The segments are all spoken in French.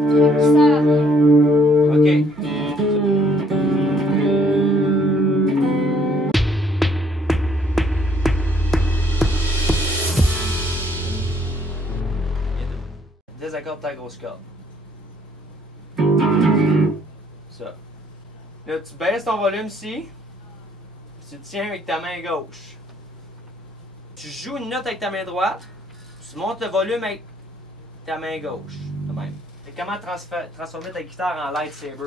OK. Désaccord ta grosse corde. Ça. Là, tu baisses ton volume ici. Tu le tiens avec ta main gauche. Tu joues une note avec ta main droite. Tu montes le volume avec ta main gauche. De même. Et comment transformer ta guitare en lightsaber?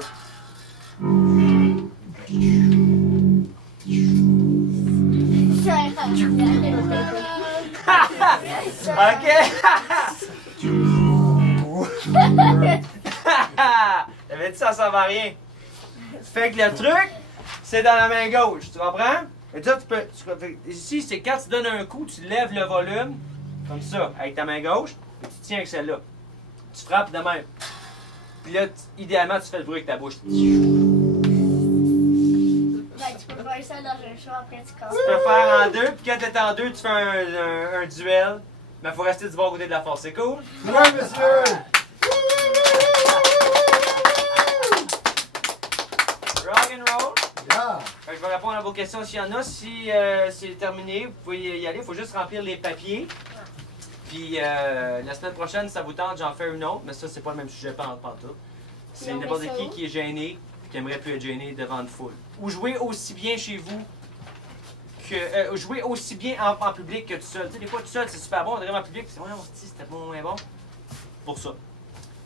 OK! T'avais dit ça sert à rien. Fait que le truc, c'est dans la main gauche, tu comprends? Et ça, ici, c'est quand tu donnes un coup, tu lèves le volume, comme ça, avec ta main gauche, et tu tiens avec celle-là. Tu frappes de même. Puis là, idéalement, tu fais le bruit avec ta bouche. Ben, tu peux faire ça dans un show après tu casses. Tu peux faire en deux, puis quand t'es en deux, tu fais un duel. Mais il faut rester du bon côté de la force, c'est cool? Oui, monsieur! Rock and roll. Yeah. Fait que je vais répondre à vos questions s'il y en a. Si c'est terminé, vous pouvez y aller. Il faut juste remplir les papiers. Puis la semaine prochaine, ça vous tente, j'en fais une autre. Mais ça, c'est pas le même sujet pas tout. C'est n'importe qui est gêné et qui aimerait plus être gêné devant une foule. Ou jouer aussi bien chez vous que jouer aussi bien en public que tout seul. Tu sais, des fois, tout seul, c'est super bon. On arrive en public, c'est vraiment c'était bon, moins bon. Pour ça.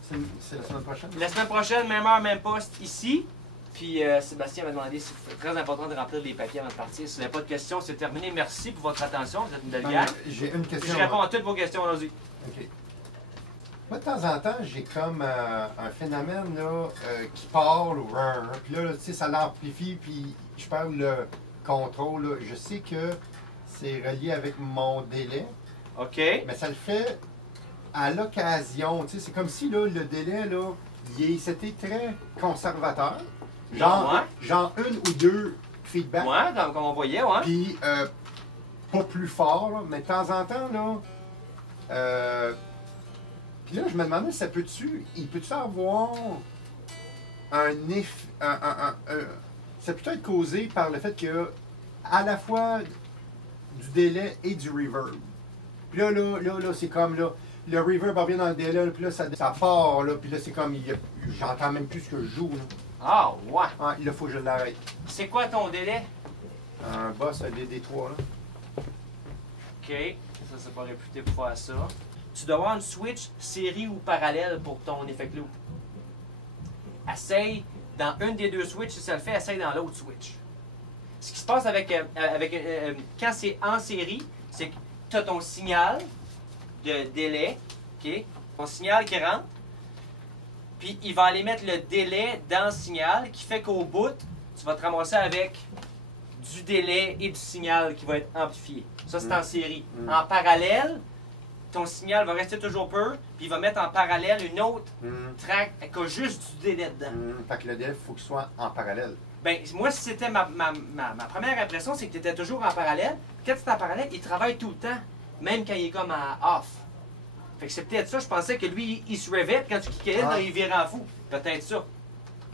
C'est la semaine prochaine? La semaine prochaine, même heure, même poste, ici. Puis Sébastien m'a demandé si c'est très important de remplir les papiers avant de partir. Si vous n'avez pas de questions, c'est terminé. Merci pour votre attention. Vous êtes une belle gang. J'ai une question. Je réponds à toutes vos questions, allons-y. OK. Moi, de temps en temps, j'ai comme un phénomène là, qui parle, ou puis là, tu sais, ça l'amplifie, puis je perds le contrôle. Là. Je sais que c'est relié avec mon délai, OK. mais ça le fait à l'occasion. Tu sais, c'est comme si là, le délai, là, c'était très conservateur. Genre une ou deux feedbacks. Ouais, comme on voyait, ouais. Puis, pas plus fort, là, mais de temps en temps, là. Puis là, je me demandais, ça peut-tu. Il peut-tu avoir un effet. Ça peut être causé par le fait qu'il y a à la fois du délai et du reverb. Puis là, c'est comme là. Le reverb revient dans le délai, puis là, ça part, là, puis là, c'est comme. J'entends même plus ce que je joue, là. Ah, ouais. Ah, il faut que je l'arrête. C'est quoi ton délai? Un boss, un DD3, là. OK. Ça, c'est pas réputé pour faire ça. Tu dois avoir une switch série ou parallèle pour ton effect loop. Essaye dans une des deux switches, si ça le fait, essaye dans l'autre switch. Ce qui se passe quand c'est en série, c'est que tu as ton signal de délai, OK? Ton signal qui rentre, puis il va aller mettre le délai dans le signal, qui fait qu'au bout, tu vas te ramasser avec du délai et du signal qui va être amplifié. Ça, c'est en série. En parallèle, ton signal va rester toujours pur, puis il va mettre en parallèle une autre track qui a juste du délai dedans. Fait que le délai, il faut qu'il soit en parallèle. Ben, moi, si c'était ma première impression, c'est que tu étais toujours en parallèle. Quand tu es en parallèle, il travaille tout le temps, même quand il est comme à off. Fait que c'est peut-être ça, je pensais que lui, il se réveille, puis quand tu cliquais là, il virait en fou. Peut-être ça.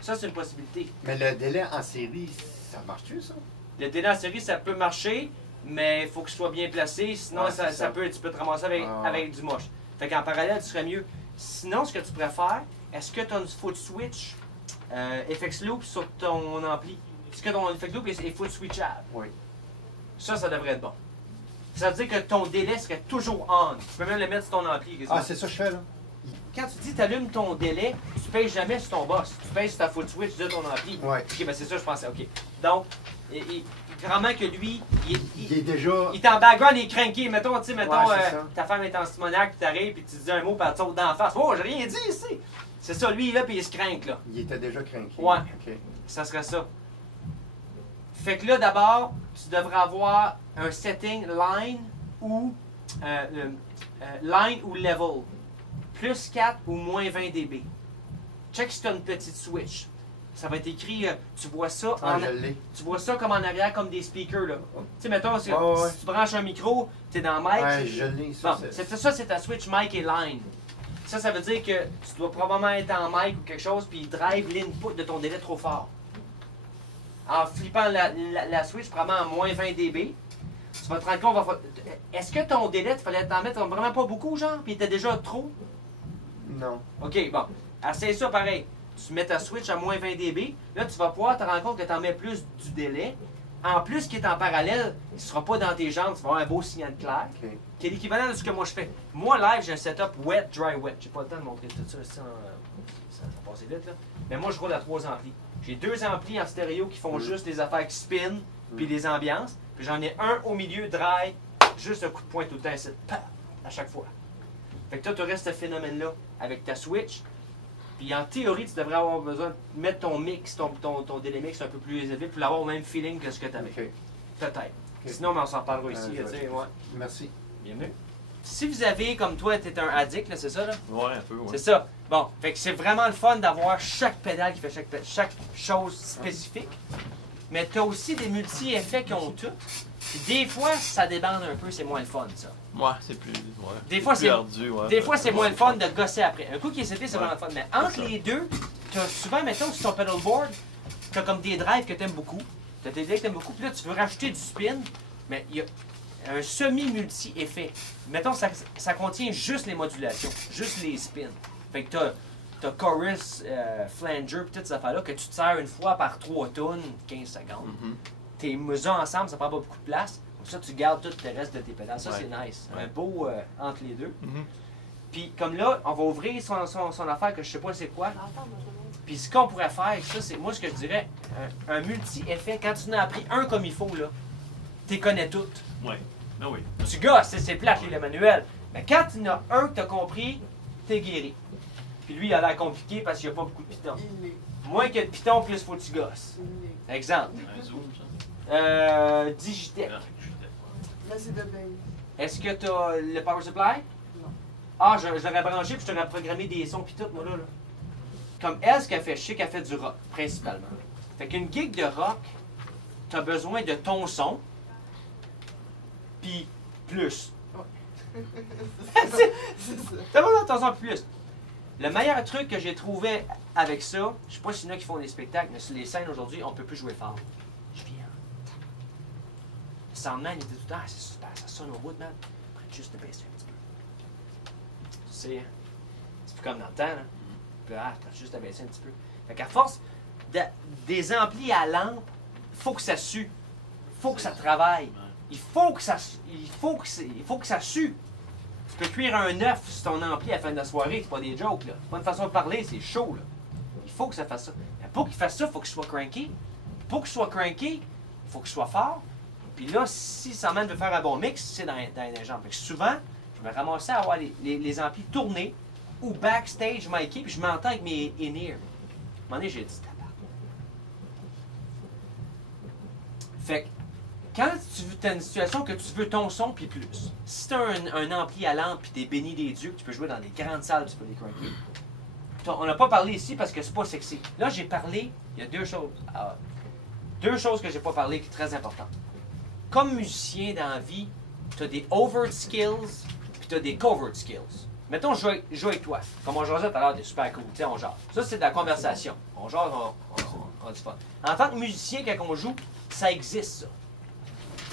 Ça, c'est une possibilité. Mais le délai en série, ça marche-tu, ça? Le délai en série, ça peut marcher, mais il faut que ce soit bien placé, sinon tu peux te ramasser avec du moche. Fait qu'en parallèle, tu serais mieux. Sinon, ce que tu préfères, est-ce que tu as une foot switch FX Loop sur ton ampli? Est-ce que ton FX Loop est foot switchable? Oui. Ça devrait être bon. Ça veut dire que ton délai serait toujours on. Tu peux même le mettre sur ton ampli. Ah, c'est ça que je fais, là. Quand tu dis tu allumes ton délai, tu payes jamais sur ton boss. Tu payes sur ta foot switch de ton ampli. Oui. Ok, ben c'est ça, je pensais. Ok. Donc, vraiment que lui, il est déjà. Il est en background, il est cranky. Mettons, ta femme est en Simonac, puis t'arrives, puis tu dis un mot, puis elle te saute d'en face. Oh, j'ai rien dit ici! C'est ça, lui, il est là, puis il se crank, là. Il était déjà cranky. Ouais. OK. Ça serait ça. Fait que là, d'abord, tu devrais avoir un setting line ou level. Plus 4 ou moins 20 dB. Check si tu as une petite switch. Ça va être écrit, tu vois ça tu vois ça comme en arrière, comme des speakers, là. Tu sais, mettons, si tu branches un micro, tu es dans le mic. Ouais, je l'ai, ça. Bon, ça, c'est ta switch mic et line. Ça veut dire que tu dois probablement être en mic ou quelque chose, puis il drive l'input de ton délai trop fort. En flippant la switch, probablement en moins 20 dB, tu vas te rendre compte, est-ce que ton délai, il fallait t'en mettre vraiment pas beaucoup, genre, puis il était déjà trop? Non. OK, bon. Essaye ça pareil. Tu mets ta switch à moins 20 dB, là, tu vas pouvoir te rendre compte que tu en mets plus du délai. En plus, qui est en parallèle, il ne sera pas dans tes jambes, tu vas avoir un beau signal clair, OK. qui est l'équivalent de ce que moi je fais. Moi, live, j'ai un setup wet, dry, wet. J'ai pas le temps de montrer tout ça, ça va passer vite, là. Mais moi, je roule à 3 amplis. J'ai 2 amplis en stéréo qui font juste les affaires qui spin, puis les ambiances. Puis j'en ai un au milieu, dry, juste un coup de poing tout le temps, ici, paf, à chaque fois. Fait que toi, tu aurais ce phénomène-là avec ta switch. Puis en théorie, tu devrais avoir besoin de mettre ton mix, ton délai mix un peu plus élevé pour avoir le même feeling que ce que tu avais. OK. Peut-être. OK. Sinon, mais on s'en parlera ici. je tu sais, vais- ouais. Merci. Bienvenue. Si vous avez, comme toi, tu es un addict, là, c'est ça? Là? Ouais, un peu, ouais. C'est ça. Bon, fait que c'est vraiment le fun d'avoir chaque pédale qui fait chaque chose spécifique. Mais tu as aussi des multi-effets qui ont tout. Puis des fois, ça débande un peu, c'est moins le fun, ça. Ouais, c'est plus. Ouais. Des fois, plus c'est- ardu, ouais. Des fois, c'est moins le fun de gosser après. Un coup qui est seté, c'est Ouais. vraiment le fun. Mais entre C'est ça. les deux, tu as souvent, mettons, sur ton pedalboard, tu as comme des drives que tu aimes beaucoup. Tu as des délais que tu aimes beaucoup. Puis là, tu veux rajouter du spin, mais il y a un semi-multi-effet. Mettons, ça contient juste les modulations, juste les spins. Fait que tu as chorus, flanger, puis toutes ces affaires-là que tu te sers une fois par 3 tonnes, 15 secondes. Mhm. Tes mesures ensemble, ça prend pas beaucoup de place. Comme ça, tu gardes tout le reste de tes pédales. Ça, Ouais. c'est nice. Ouais. Un beau entre les deux. Mhm. Puis comme là, on va ouvrir son affaire que je sais pas c'est quoi. Puis ce qu'on pourrait faire, ça c'est moi ce que je dirais, un multi-effet. Quand tu en as appris un comme il faut, là, tu les connais toutes. Ouais. Ah oui. Tu gosses, c'est plate, le manuel. Mais quand tu en as un que tu as compris, t'es guéri. Puis lui, il a l'air compliqué parce qu'il n'y a pas beaucoup de pitons. Il est. Moins qu'il y a de pitons, plus faut que tu gosses. Il est. Exemple, Un zoom, ça. Digitech. Ah, je suis d'accord. Là, c'est de base. Est-ce que tu as le power supply? Non. Ah, je l'aurais branché puis je t'aurais programmé des sons puis tout, moi là. Comme elle, ce qu'elle fait, je sais qu'elle fait du rock, principalement. Fait qu'une gig de rock, tu as besoin de ton son, puis plus. C'est ça. T'as besoin de ton son puis plus. Le meilleur truc que j'ai trouvé avec ça, je sais pas s'il y en a qui font des spectacles, mais sur les scènes aujourd'hui, on peut plus jouer fort. Je viens. Le soundman, il était tout le temps, ah, c'est super, ça sonne au bout, man. Après, juste de baisser un petit peu. Tu sais, c'est plus comme dans le temps, là. Puis, ah, t'as juste à baisser un petit peu. Fait qu'à force des amplis à lampe, faut que ça sue. Faut que ça travaille. Il faut que ça sue. Tu peux cuire un œuf sur ton ampli à la fin de la soirée, c'est pas des jokes, là. C'est pas une façon de parler, c'est chaud, là. Il faut que ça fasse ça. Mais pour qu'il fasse ça, il faut qu'il soit cranky. Pour qu'il soit cranky, il faut qu'il soit fort. Puis là, si Sandman veut faire un bon mix, c'est dans les jambes. Fait que souvent, je me ramassais à avoir les amplis tournés ou backstage micés, puis je m'entends avec mes in-ear. À un moment donné, j'ai dit tabac. Fait que quand tu as une situation que tu veux ton son puis plus, si tu as un ampli à lampe puis t'es béni des dieux, que tu peux jouer dans des grandes salles, tu peux les cranker. On n'a pas parlé ici parce que c'est pas sexy. Là, j'ai parlé, il y a deux choses. Deux choses que j'ai pas parlé qui sont très importantes. Comme musicien dans la vie, tu as des overt skills puis tu as des covert skills. Mettons, je joue avec toi. Comme on jasait tout à l'heure, t'es super cool. Tu sais, on jase. Ça, c'est de la conversation. On jase, on a du fun. En tant que musicien, quand on joue, ça existe, ça.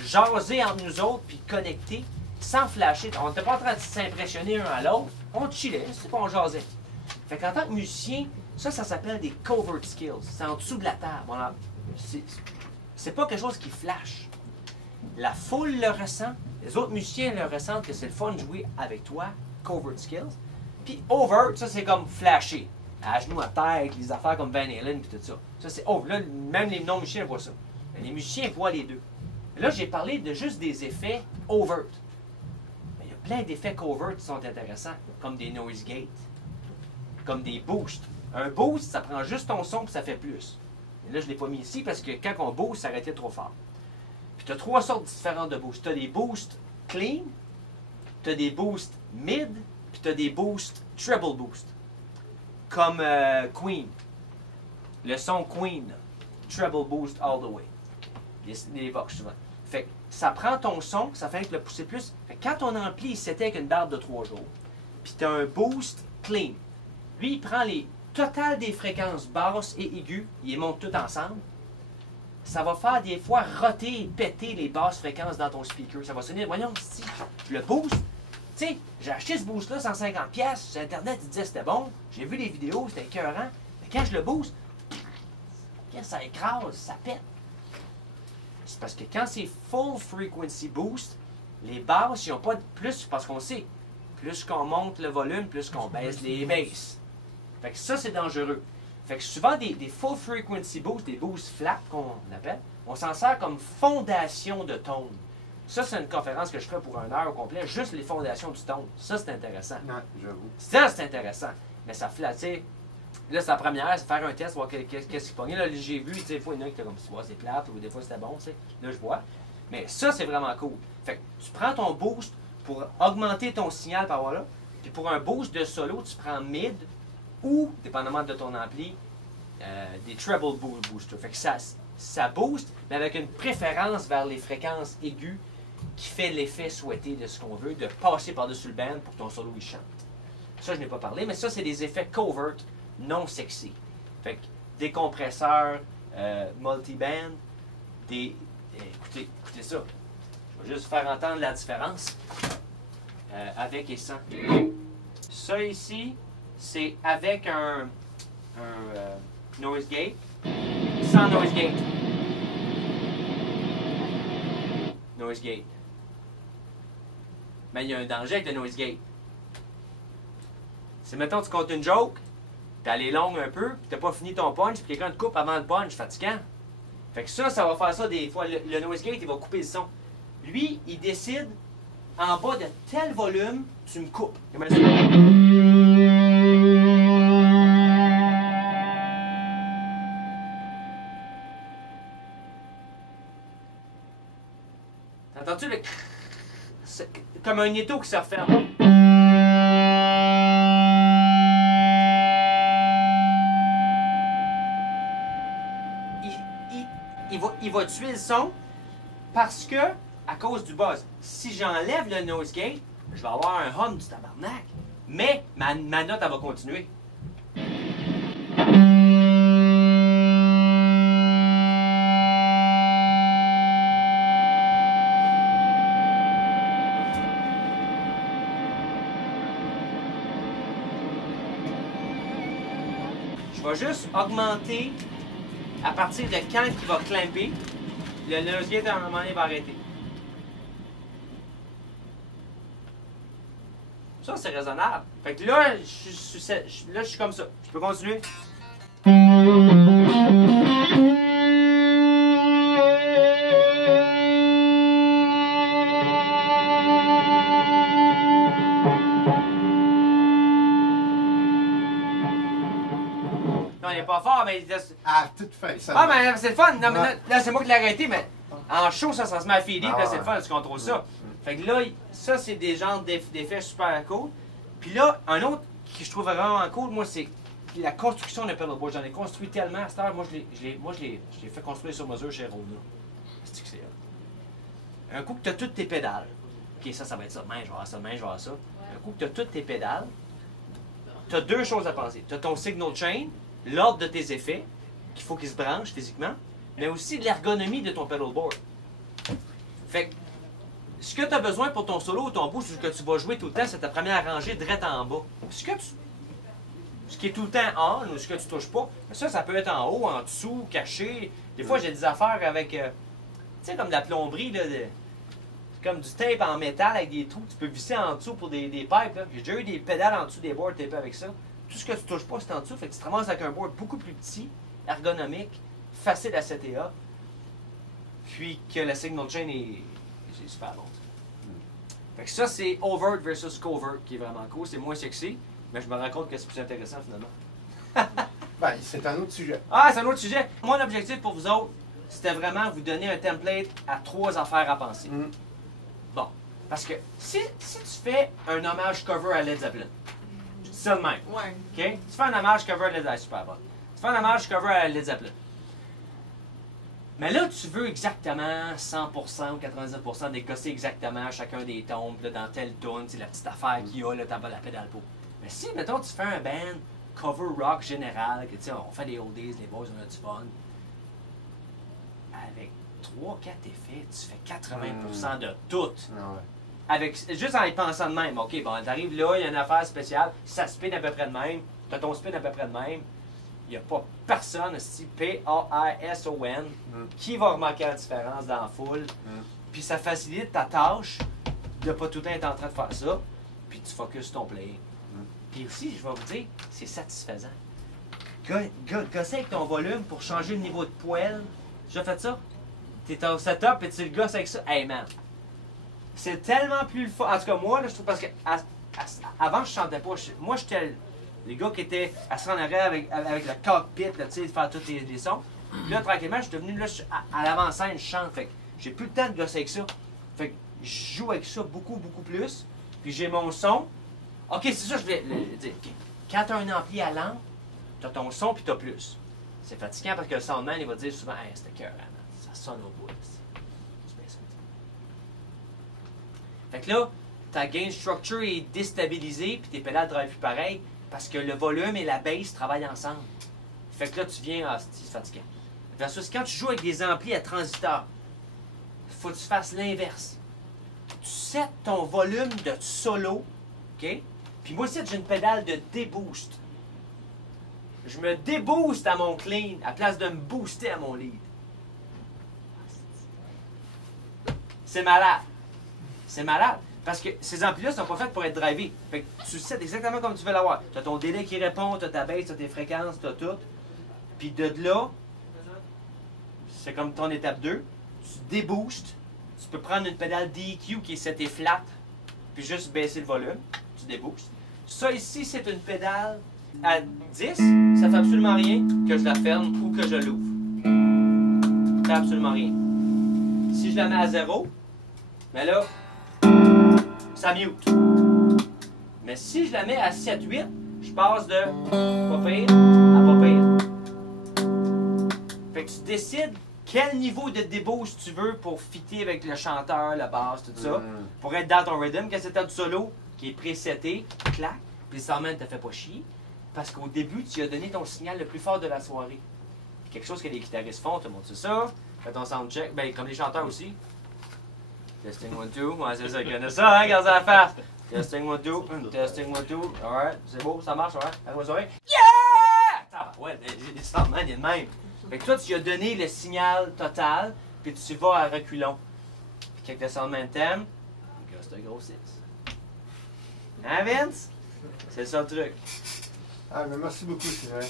Jaser entre nous autres puis connecter sans flasher. On n'était pas en train de s'impressionner un à l'autre. On chillait, c'est pas on jasait. Fait qu'en tant que musicien, ça s'appelle des covert skills. C'est en dessous de la table. C'est pas quelque chose qui flash. La foule le ressent. Les autres musiciens le ressentent que c'est le fun de jouer avec toi. Covert skills. Puis overt, ça c'est comme flasher. À genoux à terre, avec les affaires comme Van Halen puis tout ça. Ça c'est over. Là, même les non-musiciens voient ça. Mais les musiciens voient les deux. Là, j'ai parlé de juste des effets overt. Mais il y a plein d'effets covert qui sont intéressants, comme des noise gates, comme des boosts. Un boost, ça prend juste ton son puis ça fait plus. Et là, je ne l'ai pas mis ici parce que quand on boost, ça arrêtait trop fort. Puis tu as 3 sortes différentes de boosts. Tu as des boosts clean, tu as des boosts mid, puis tu as des boosts treble boost. Comme Queen. Le son Queen. Treble boost all the way. Les Vox souvent. Fait que ça prend ton son, ça fait que le pousser plus. Fait que quand ton ampli c'était avec une barbe de 3 jours, puis tu as un boost clean. Lui, il prend les totales des fréquences basses et aiguës, il les monte toutes ensemble. Ça va faire des fois roter et péter les basses fréquences dans ton speaker. Ça va sonner, voyons, si le boost, tu sais, j'ai acheté ce boost-là 150$ sur Internet, il disait c'était bon, j'ai vu les vidéos, c'était écœurant. Mais quand je le booste, ça écrase, ça pète. C'est parce que quand c'est full frequency boost, les basses, ils n'ont pas de plus, parce qu'on sait, plus qu'on monte le volume, plus qu'on baisse les basses. Fait que ça, c'est dangereux. Fait que souvent, des full frequency boosts, des boosts flat qu'on appelle, on s'en sert comme fondation de tone. Ça, c'est une conférence que je ferai pour 1 heure au complet, juste les fondations du tone. Ça, c'est intéressant. Ouais, j'avoue. Ça, c'est intéressant. Mais ça flatte, tu sais. Là, c'est la première, c'est faire un test, voir qu'est-ce qui pogne. Là, j'ai vu, tu sais, des fois, il y en a qui étaient comme, tu vois, c'est plate, ou des fois, c'était bon, tu sais. Là, je vois. Mais ça, c'est vraiment cool. Fait que tu prends ton boost pour augmenter ton signal par là. Puis pour un boost de solo, tu prends mid ou, dépendamment de ton ampli, des treble boosters. Fait que ça booste, mais avec une préférence vers les fréquences aiguës qui fait l'effet souhaité de ce qu'on veut, de passer par-dessus le band pour que ton solo il chante. Ça, je n'ai pas parlé, mais ça, c'est des effets covert, non sexy. Fait que des compresseurs multiband, écoutez ça. Je vais juste faire entendre la différence avec et sans. Ça ici, c'est avec un noise gate, sans noise gate. Noise gate. Mais il y a un danger avec le noise gate. Si mettons tu comptes une joke, t'es allé longue un peu, puis t'as pas fini ton punch, puis quelqu'un te coupe avant le punch, fatigant. Fait que ça va faire ça des fois. Le noise gate, il va couper le son. Lui, il décide, en bas de tel volume, tu me coupes. T'entends-tu le... C'est comme un étau qui se referme. Il va tuer le son parce que, à cause du buzz, si j'enlève le noise gate, je vais avoir un hum du tabarnak, mais ma note, elle va continuer. Je vais juste augmenter à partir de quand il va clamper, le nose gate à un moment donné va arrêter. Ça, c'est raisonnable. Fait que là, je suis comme ça. Je peux continuer? Non, il n'est pas fort, mais... Ah, tout fait ça. Ah, mais c'est le fun! Non, mais là c'est moi qui l'ai arrêté, mais en show, ça se met à feeder, puis là, c'est le fun, tu contrôles ça. Fait que là, ça, c'est des genres d'effets super cool. Puis là, un autre que je trouve vraiment cool, moi, c'est la construction de pedalboard. J'en ai construit tellement à cette heure. Moi, je l'ai fait construire sur mesure chez Rona. C'est que c'est un coup que tu as toutes tes pédales. OK, ça va être ça. Demain, je vais avoir ça. Demain, je vais avoir ça. Un coup que tu as toutes tes pédales, tu as deux choses à penser. Tu as ton signal chain, l'ordre de tes effets, qu'il faut qu'ils se branchent physiquement, mais aussi l'ergonomie de ton pedalboard. Fait que, ce que tu as besoin pour ton solo ou ton boost, ce que tu vas jouer tout le temps, c'est ta première rangée direct en bas. Ce qui est tout le temps on ou ce que tu touches pas, ça peut être en haut, en dessous, caché. Des fois, j'ai des affaires avec, tu sais, comme de la plomberie, là, c'est comme du tape en métal avec des trous. Tu peux visser en dessous pour des pipes. J'ai déjà eu des pédales en dessous des boards tapés avec ça. Tout ce que tu touches pas, c'est en dessous. Fait que tu te ramasses avec un board beaucoup plus petit, ergonomique, facile à CTA, puis que la signal chain est super bon. Fait que ça, c'est overt versus covert qui est vraiment cool. C'est moins sexy, mais je me rends compte que c'est plus intéressant finalement. Ben, c'est un autre sujet. Ah, c'est un autre sujet. Mon objectif pour vous autres, c'était vraiment vous donner un template à 3 affaires à penser. Bon, parce que si tu fais un hommage cover à Led Zeppelin, je dis ça de même. Ouais. OK? Tu fais un hommage cover à Led Zeppelin, super bon. Tu fais un hommage cover à Led Zeppelin. Mais là, tu veux exactement 100% ou 99% décosser exactement chacun des tons, là, dans telle tune, c'est la petite affaire qu'il y a, là, t'as pas la pédale pour. Mais si, mettons, tu fais un band cover rock général, que tu sais, on fait des oldies, les boys, on a du fun. Avec 3-4 effets, tu fais 80% de tout. Ah ouais. Avec, juste en y pensant de même. OK, bon, t'arrives là, il y a une affaire spéciale, ça spin à peu près de même, t'as ton spin à peu près de même. Il n'y a pas personne, si P-A-R-S-O-N, qui va remarquer la différence dans la foule. Puis ça facilite ta tâche de pas tout le temps être en train de faire ça, puis tu focuses ton play. Puis aussi, je vais vous dire, c'est satisfaisant. Gosser avec ton volume pour changer le niveau de poêle. J'ai déjà fait ça? T'es au setup et tu le gosses avec ça. Hey man! C'est tellement plus le fun. En tout cas, moi, là, je trouve parce que avant, je chantais pas. Moi, j'étais les gars qui étaient assis en arrière avec le cockpit, là, tu sais, de faire tous les sons. Puis là, tranquillement, je suis devenu là, à l'avant-scène, je chante. Fait que j'ai plus le temps de gosser avec ça. Fait que je joue avec ça beaucoup, beaucoup plus. Puis j'ai mon son. OK, c'est ça, je voulais dire. Okay. Quand tu as un ampli à lampe, tu as ton son puis tu as plus. C'est fatigant parce que le soundman, il va dire souvent, hey, c'était cœur, ça sonne au bout. Fait que là, ta gain structure est déstabilisée puis tes pédales ne travaillent plus pareil parce que le volume et la bass travaillent ensemble. Fait que là, tu viens, c'est fatigant. Versus quand tu joues avec des amplis à transistor, il faut que tu fasses l'inverse. Tu sets ton volume de solo, OK? Puis moi aussi, j'ai une pédale de déboost. Je me débooste à mon clean à place de me booster à mon lead. C'est malade. C'est malade. Parce que ces amplis-là ne sont pas faits pour être drivés. Fait que tu sets exactement comme tu veux l'avoir. Tu as ton délai qui répond, tu as ta bass, tu as tes fréquences, tu as tout. Puis de là, c'est comme ton étape 2. Tu déboostes. Tu peux prendre une pédale DEQ qui est setée flat, puis juste baisser le volume. Tu déboostes. Ça ici, c'est une pédale à 10. Ça fait absolument rien que je la ferme ou que je l'ouvre. Ça fait absolument rien. Si je la mets à 0, mais là, ça mute. Mais si je la mets à 7-8, je passe de pas pire à pas pire. Fait que tu décides quel niveau de déboost tu veux pour fitter avec le chanteur, la basse, tout ça, pour être dans ton rhythm. Quand c'est du solo qui est preseté, clac, puis le soundman te fait pas chier, parce qu'au début, tu as donné ton signal le plus fort de la soirée. Puis quelque chose que les guitaristes font, tout le monde sait ça. Fais ton soundcheck, ben comme les chanteurs aussi. Testing 1, 2, ouais, c'est ça, il connaît ça, hein, regarde la face. Testing 1, 2, testing 1, 2, alright, c'est beau, ça marche, alright, à toi, yeah! Ouais, les soundman, il est de même. Fait que toi, tu as donné le signal total, puis tu vas à reculons. Puis quand le soundman t'aime, gosse de gros 6. Hein, Vince? C'est ça le truc. Ah, mais merci beaucoup, Sylvain.